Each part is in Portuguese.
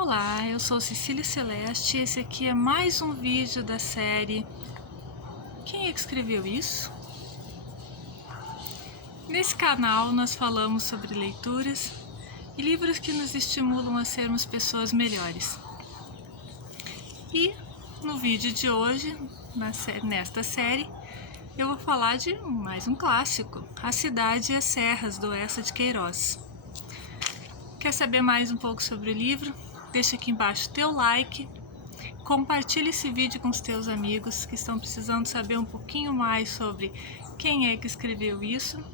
Olá, eu sou Cecília Celeste e esse aqui é mais um vídeo da série Quem é que escreveu isso? Nesse canal nós falamos sobre leituras e livros que nos estimulam a sermos pessoas melhores. E no vídeo de hoje, nesta série, eu vou falar de mais um clássico, A Cidade e as Serras, do Eça de Queiroz. Quer saber mais um pouco sobre o livro? Deixa aqui embaixo teu like, compartilhe esse vídeo com os teus amigos que estão precisando saber um pouquinho mais sobre quem é que escreveu isso.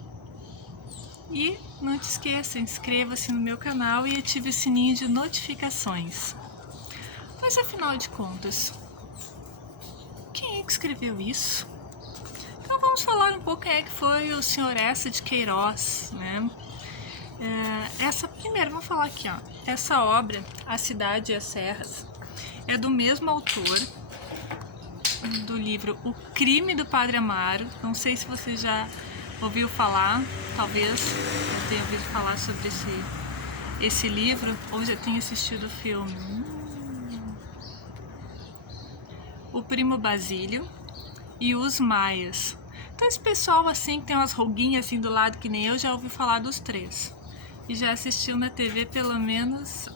E não te esqueça, inscreva-se no meu canal e ative o sininho de notificações. Mas afinal de contas, quem é que escreveu isso? Então vamos falar um pouco quem é que foi o Sr. Eça de Queiroz, né? Primeiro, vamos falar aqui, ó. Essa obra, A Cidade e as Serras, é do mesmo autor do livro O Crime do Padre Amaro. Não sei se você já ouviu falar, talvez eu tenha ouvido falar sobre esse livro ou já tenha assistido o filme. O Primo Basílio e Os Maias. Então esse pessoal assim que tem umas ruguinhas assim do lado que nem eu já ouviu falar dos três. E já assistiu na TV pelo menos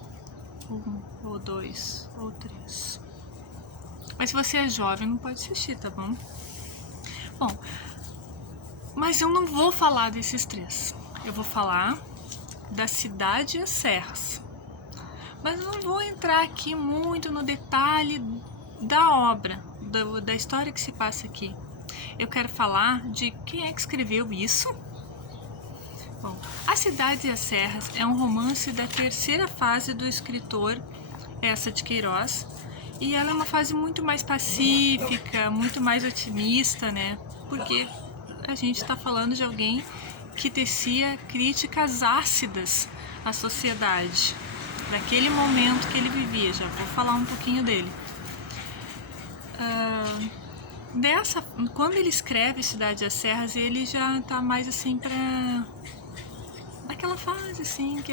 um, ou dois, ou três. Mas se você é jovem, não pode assistir, tá bom? Bom, mas eu não vou falar desses três. Eu vou falar da Cidade e as Serras. Mas não vou entrar aqui muito no detalhe da obra, da história que se passa aqui. Eu quero falar de quem é que escreveu isso. Bom, A Cidade e as Serras é um romance da terceira fase do escritor Eça de Queiroz, e ela é uma fase muito mais pacífica, muito mais otimista, né? Porque a gente está falando de alguém que tecia críticas ácidas à sociedade, daquele momento que ele vivia. Já vou falar um pouquinho dele. Quando ele escreve Cidade e as Serras, ele já tá mais assim para aquela fase assim que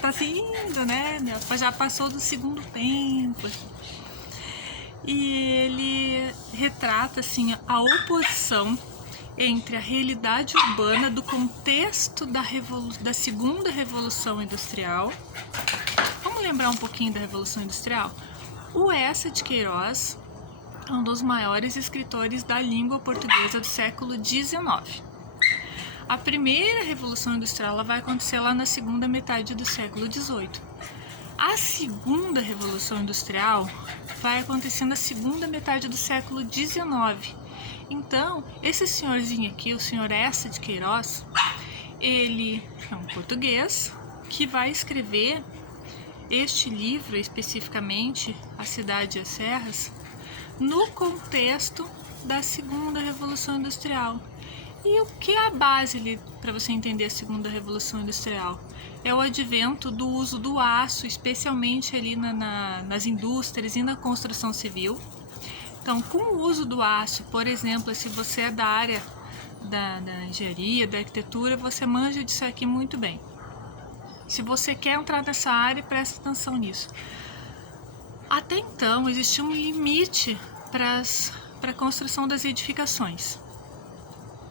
tá se indo, né? Já passou do segundo tempo. E ele retrata assim a oposição entre a realidade urbana do contexto da segunda Revolução Industrial. Vamos lembrar um pouquinho da Revolução Industrial? O Eça de Queiroz é um dos maiores escritores da língua portuguesa do século XIX. A primeira Revolução Industrial ela vai acontecer lá na segunda metade do século XVIII. A segunda Revolução Industrial vai acontecer na segunda metade do século XIX. Então, esse senhorzinho aqui, o Sr. Eça de Queiroz, ele é um português que vai escrever este livro, especificamente, A Cidade e as Serras, no contexto da segunda Revolução Industrial. E o que é a base para você entender a segunda Revolução Industrial? É o advento do uso do aço, especialmente ali nas indústrias e na construção civil. Então, com o uso do aço, por exemplo, se você é da área da engenharia, da arquitetura, você manja disso aqui muito bem. Se você quer entrar nessa área, presta atenção nisso. Até então, existia um limite para a construção das edificações,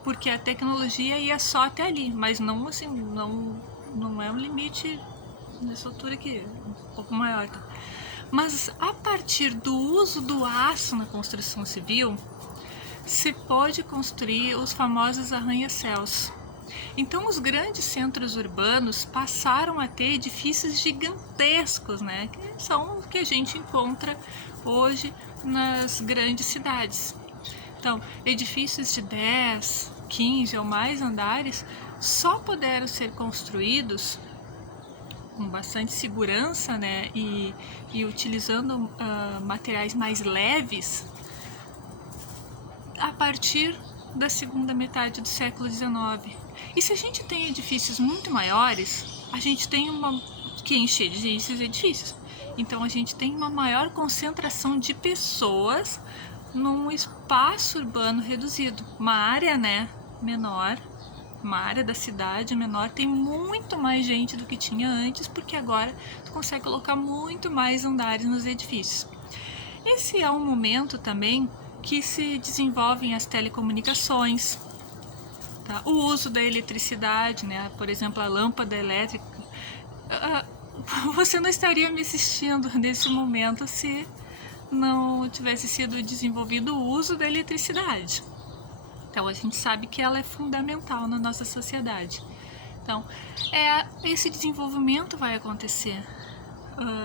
porque a tecnologia ia só até ali, mas não assim, não é um limite nessa altura aqui, um pouco maior. Tá? Mas a partir do uso do aço na construção civil, se pode construir os famosos arranha-céus. Então os grandes centros urbanos passaram a ter edifícios gigantescos, né, que são os que a gente encontra hoje nas grandes cidades. Então, edifícios de 10, 15 ou mais andares só puderam ser construídos com bastante segurança, né, e utilizando materiais mais leves a partir da segunda metade do século XIX. E se a gente tem edifícios muito maiores, a gente tem que encher de gente esses edifícios. Então a gente tem uma maior concentração de pessoas num espaço urbano reduzido, uma área, né, menor, uma área da cidade menor tem muito mais gente do que tinha antes, porque agora tu consegue colocar muito mais andares nos edifícios. Esse é um momento também que se desenvolvem as telecomunicações, tá? O uso da eletricidade, né? Por exemplo, a lâmpada elétrica. Você não estaria me assistindo nesse momento se não tivesse sido desenvolvido o uso da eletricidade. Então a gente sabe que ela é fundamental na nossa sociedade. Então esse desenvolvimento vai acontecer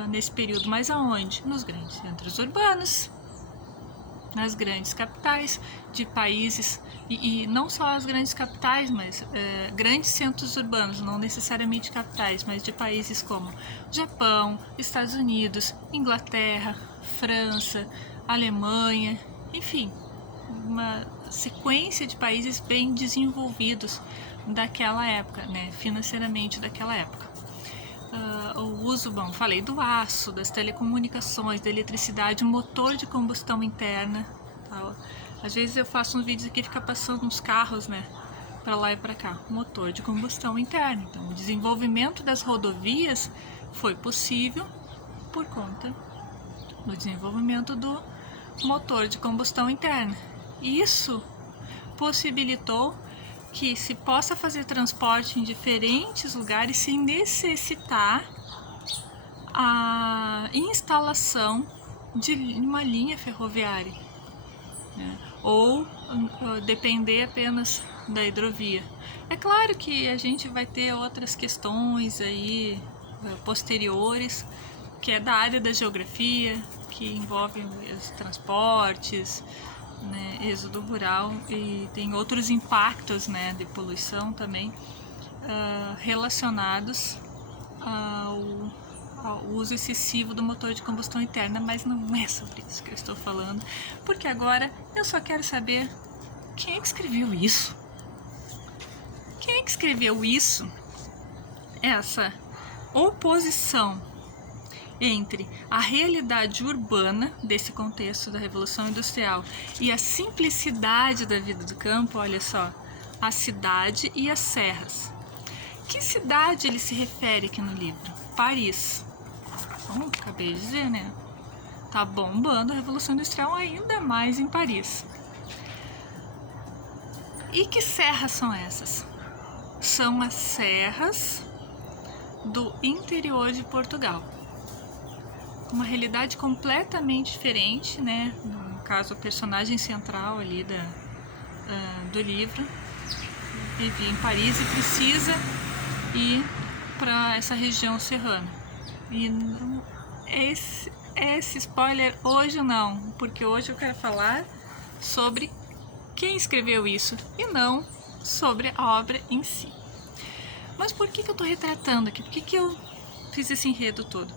nesse período, mas aonde? Nos grandes centros urbanos, nas grandes capitais de países, e não só as grandes capitais, mas grandes centros urbanos, não necessariamente capitais, mas de países como Japão, Estados Unidos, Inglaterra, França, Alemanha, enfim, uma sequência de países bem desenvolvidos daquela época, né, financeiramente daquela época. O uso, bom, falei do aço, das telecomunicações, da eletricidade, motor de combustão interna, tá? Às vezes eu faço uns vídeos aqui e fica passando uns carros, né, para lá e para cá, motor de combustão interna. Então, o desenvolvimento das rodovias foi possível por conta do desenvolvimento do motor de combustão interna. Isso possibilitou que se possa fazer transporte em diferentes lugares sem necessitar a instalação de uma linha ferroviária, né? Ou depender apenas da hidrovia. É claro que a gente vai ter outras questões aí posteriores, que é da área da geografia, que envolvem os transportes, né, êxodo rural, e tem outros impactos, né, de poluição também relacionados ao uso excessivo do motor de combustão interna, mas não é sobre isso que eu estou falando, porque agora eu só quero saber quem é que escreveu isso. Quem é que escreveu isso? Essa oposição entre a realidade urbana desse contexto da Revolução Industrial e a simplicidade da vida do campo. Olha só, a cidade e as serras. Que cidade ele se refere aqui no livro? Paris. Bom, acabei de dizer, né? Tá bombando a Revolução Industrial ainda mais em Paris. E que serras são essas? São as serras do interior de Portugal. Uma realidade completamente diferente, né? No caso, o personagem central ali do livro vive em Paris e precisa ir para essa região serrana. E esse spoiler hoje não, porque hoje eu quero falar sobre quem escreveu isso e não sobre a obra em si. Mas por que eu estou retratando aqui? Por que eu fiz esse enredo todo?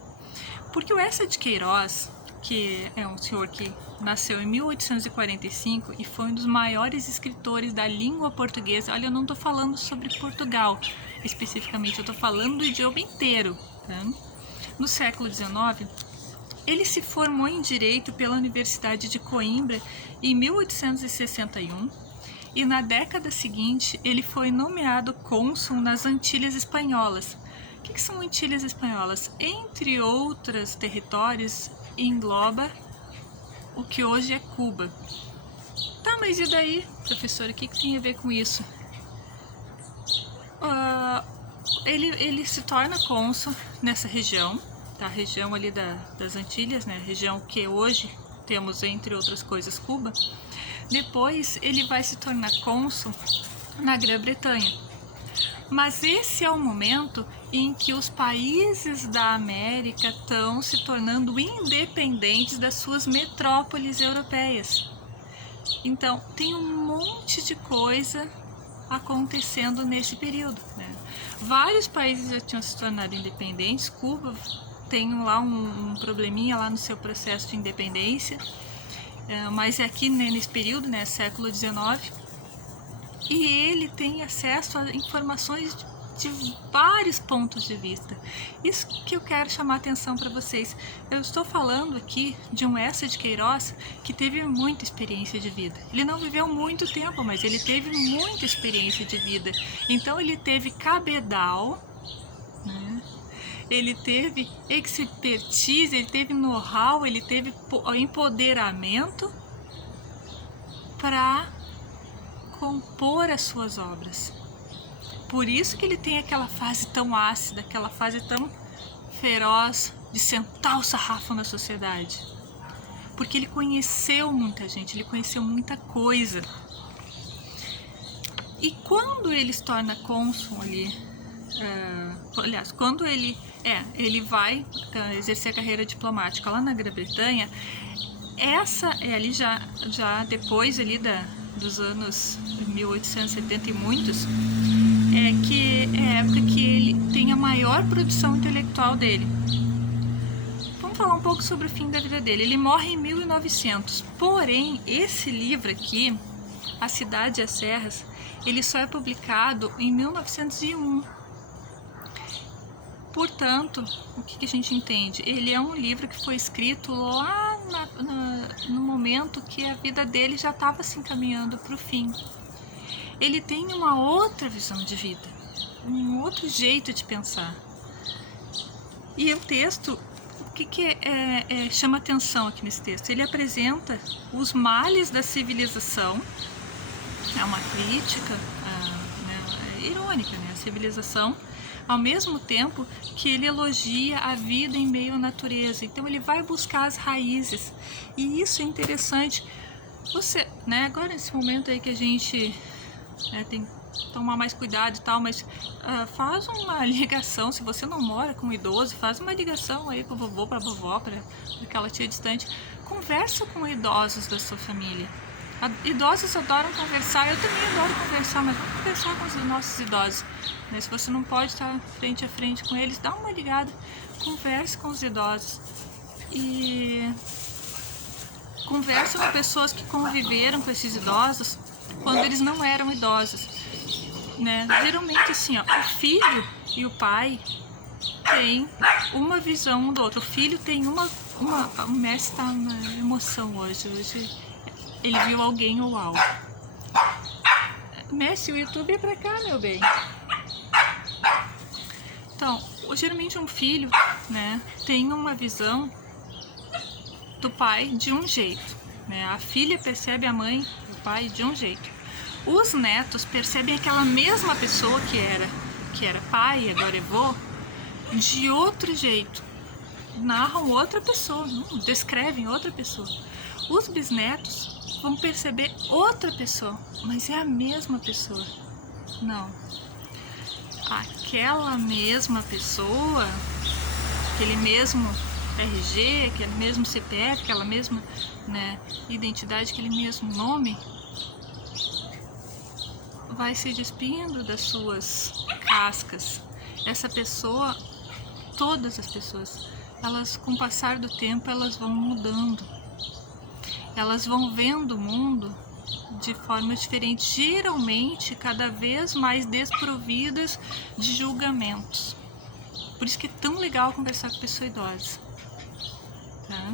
Porque o Eça de Queiroz, que é um senhor que nasceu em 1845 e foi um dos maiores escritores da língua portuguesa. Olha, eu não estou falando sobre Portugal especificamente, eu estou falando do idioma inteiro, tá? No século XIX, ele se formou em Direito pela Universidade de Coimbra em 1861 e na década seguinte ele foi nomeado cônsul nas Antilhas Espanholas. O que são Antilhas Espanholas? Entre outros territórios, engloba o que hoje é Cuba. Tá, mas e daí, professora, o que tem a ver com isso? Ele se torna cônsul nessa região, tá? A região ali das Antilhas, né? Região que hoje temos, entre outras coisas, Cuba. Depois ele vai se tornar cônsul na Grã-Bretanha. Mas esse é o momento em que os países da América estão se tornando independentes das suas metrópoles europeias. Então, tem um monte de coisa acontecendo nesse período, né? Vários países já tinham se tornado independentes. Cuba tem lá um probleminha lá no seu processo de independência, mas é aqui, né, nesse período, né, século XIX, e ele tem acesso a informações de vários pontos de vista. Isso que eu quero chamar a atenção para vocês. Eu estou falando aqui de um Eça de Queiroz que teve muita experiência de vida. Ele não viveu muito tempo, mas ele teve muita experiência de vida. Então ele teve cabedal, né? Ele teve expertise, ele teve know-how, ele teve empoderamento para compor as suas obras. Por isso que ele tem aquela fase tão ácida, aquela fase tão feroz de sentar o sarrafo na sociedade. Porque ele conheceu muita gente, ele conheceu muita coisa. E quando ele se torna cônsul ali, aliás, quando ele vai exercer a carreira diplomática lá na Grã-Bretanha, essa é ali já depois ali dos anos 1870 e muitos, é a época que ele tem a maior produção intelectual dele. Vamos falar um pouco sobre o fim da vida dele. Ele morre em 1900, porém esse livro aqui, A Cidade e as Serras, ele só é publicado em 1901. Portanto, o que a gente entende? Ele é um livro que foi escrito lá no momento que a vida dele já estava se encaminhando para o fim. Ele tem uma outra visão de vida, um outro jeito de pensar. E o texto, o que chama atenção aqui nesse texto? Ele apresenta os males da civilização, é uma crítica irônica, né? A civilização, ao mesmo tempo que ele elogia a vida em meio à natureza. Então ele vai buscar as raízes, e isso é interessante. Você, né, agora nesse momento aí que a gente tem que tomar mais cuidado e tal, mas faz uma ligação, se você não mora com um idoso, faz uma ligação aí com o vovô, para a vovó, para aquela tia distante, conversa com idosos da sua família. Idosos adoram conversar, eu também adoro conversar, mas vamos conversar com os nossos idosos, né? Se você não pode estar frente a frente com eles, dá uma ligada, converse com os idosos e converse com pessoas que conviveram com esses idosos quando eles não eram idosos, né? Geralmente assim, o filho e o pai têm uma visão um do outro. O filho tem o Messi está na emoção hoje ele viu alguém ou algo. Messi, o YouTube é pra cá, meu bem. Então, geralmente um filho, né, tem uma visão do pai de um jeito, né? A filha percebe a mãe, o pai de um jeito. Os netos percebem aquela mesma pessoa que era pai e agora é vô, de outro jeito. Narram outra pessoa, descrevem outra pessoa. Os bisnetos vão perceber outra pessoa, mas é a mesma pessoa. Não. Aquela mesma pessoa, aquele mesmo RG, aquele mesmo CPF, aquela mesma, né, identidade, aquele mesmo nome, vai se despindo das suas cascas. Essa pessoa, todas as pessoas, elas, com o passar do tempo, elas vão mudando. Elas vão vendo o mundo de forma diferente, geralmente cada vez mais desprovidas de julgamentos. Por isso que é tão legal conversar com pessoas idosas, tá?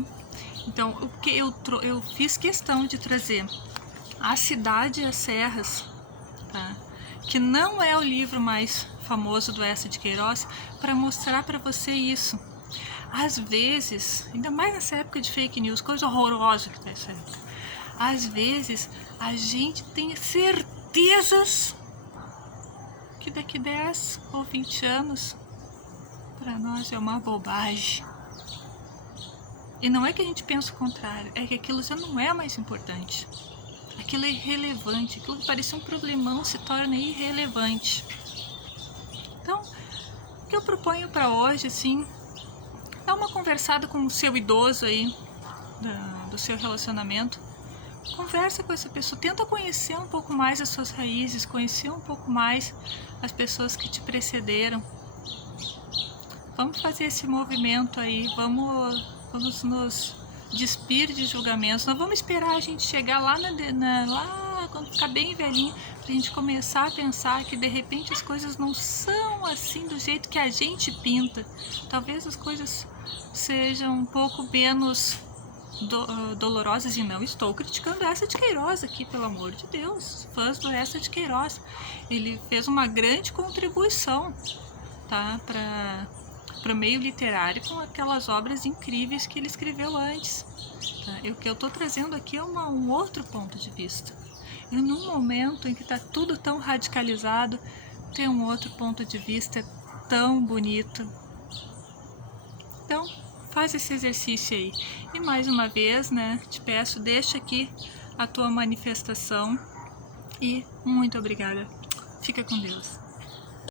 Então, o que eu fiz questão de trazer A Cidade e as Serras, tá? Que não é o livro mais famoso do Eça de Queiroz, para mostrar para você isso. Às vezes, ainda mais nessa época de fake news, coisa horrorosa que tá essa época, às vezes a gente tem certezas que daqui 10 ou 20 anos para nós é uma bobagem. E não é que a gente pensa o contrário, é que aquilo já não é mais importante. Aquilo é irrelevante, aquilo que parecia um problemão se torna irrelevante. Então, o que eu proponho para hoje, assim, dá uma conversada com o seu idoso aí, do seu relacionamento. Conversa com essa pessoa, tenta conhecer um pouco mais as suas raízes, conhecer um pouco mais as pessoas que te precederam. Vamos fazer esse movimento aí, vamos nos despir de julgamentos. Não vamos esperar a gente chegar lá, lá quando ficar bem velhinho, pra gente começar a pensar que de repente as coisas não são assim do jeito que a gente pinta. Talvez as coisas sejam um pouco menos dolorosas, e não estou criticando Eça de Queiroz aqui, pelo amor de Deus, fãs do Eça de Queiroz. Ele fez uma grande contribuição, tá, para o meio literário com aquelas obras incríveis que ele escreveu antes. Tá? O que eu estou trazendo aqui é um outro ponto de vista. E num momento em que está tudo tão radicalizado, tem um outro ponto de vista tão bonito. Então, faz esse exercício aí. E mais uma vez, né, te peço, deixa aqui a tua manifestação. E muito obrigada. Fica com Deus.